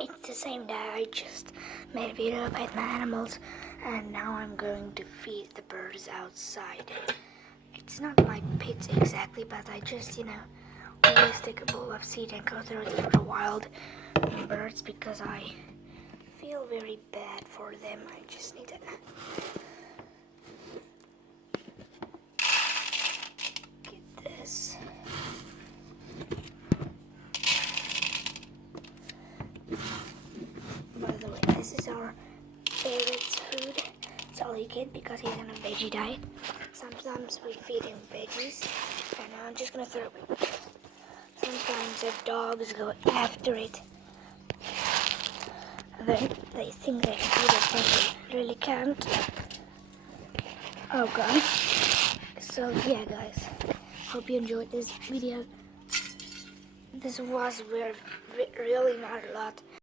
It's the same day I just made a video about my animals, and now I'm going to feed the birds outside. It's not my pits exactly, but I just, always take a bowl of seed and go through it for the wild birds because I feel very bad for them. I just need to get this. By the way, this is our favorite food. It's all he gets because he's on a veggie diet. Sometimes we feed him veggies, and I'm just gonna throw it. Sometimes the dogs go after it. They think they can eat it, but they really can't. Oh god. So yeah, guys. Hope you enjoyed this video. This was really not a lot.